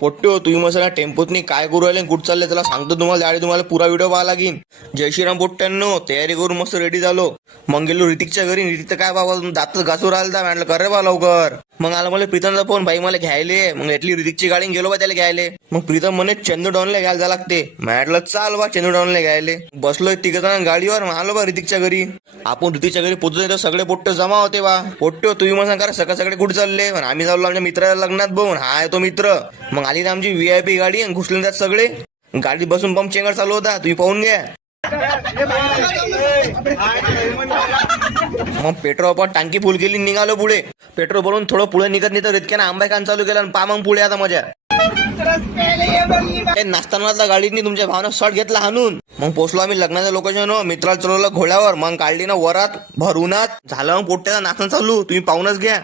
पोट्ट्यो तुम्ही मग सगळ्या टेम्पोतनी काय करू राहिले कुठं चालले त्याला सांगतो तुम्हाला. त्यावेळी तुम्हाला पुरा व्हिडिओ पाहा लागेल. जय श्रीराम पोट्ट्यांनो, तयारी करून मस्त रेडी झालो. मग गेलो ऋतिकच्या घरी. ऋतिक काय बाबा दात घासून राहिला. म्हटलं कर रे बा लवकर. मग आला मला प्रीतमचा फोन, भाई मला घ्यायले. मग घेतली ऋतिकची गाडी गेलो बा त्याला घ्यायले. मग प्रीतम म्हणे चंदू डाऊनला घ्यायला जा लागते. म्हटलं चाल बा चंदू डाऊनला घ्यायले. बसलोय तिघजण गाडीवर. आलो बा ऋतिकच्या घरी. आपण ऋतिकच्या घरी पोहोचलो तर सगळे पोट्टे जमा होते बा. पोट्टे तुम्ही मला सांगा सकाळ सकाळी कुठे चालले. आम्ही चाललो आमच्या मित्राच्या लग्नात बघून. हा आहे तो मित्र. मग आली ना आमची VIP गाडी आणि घुसले त्यात सगळे. गाडीत बसून पंप चेंगर चालू होता, तुम्ही पाहून घ्या. मग पेट्रोल पण टांकी फुल केली, निघालो पुढे. पेट्रोल भरून थोडं पुढे निघत नाही तर इतक्यानं आंबा खान चालू केला. पा मग पुढे आता मजा नाचताना गाडीतनी तुमच्या भावना शॉट घेतला हाणून. मग पोचलो आम्ही लग्नाच्या लोकेशन. मित्राला चढवलं घोड्यावर. मग काढली ना वरात भर उन्हात. झालं मग पोट्ट्याचा नाचणं चालू, तुम्ही पाहूनच घ्या.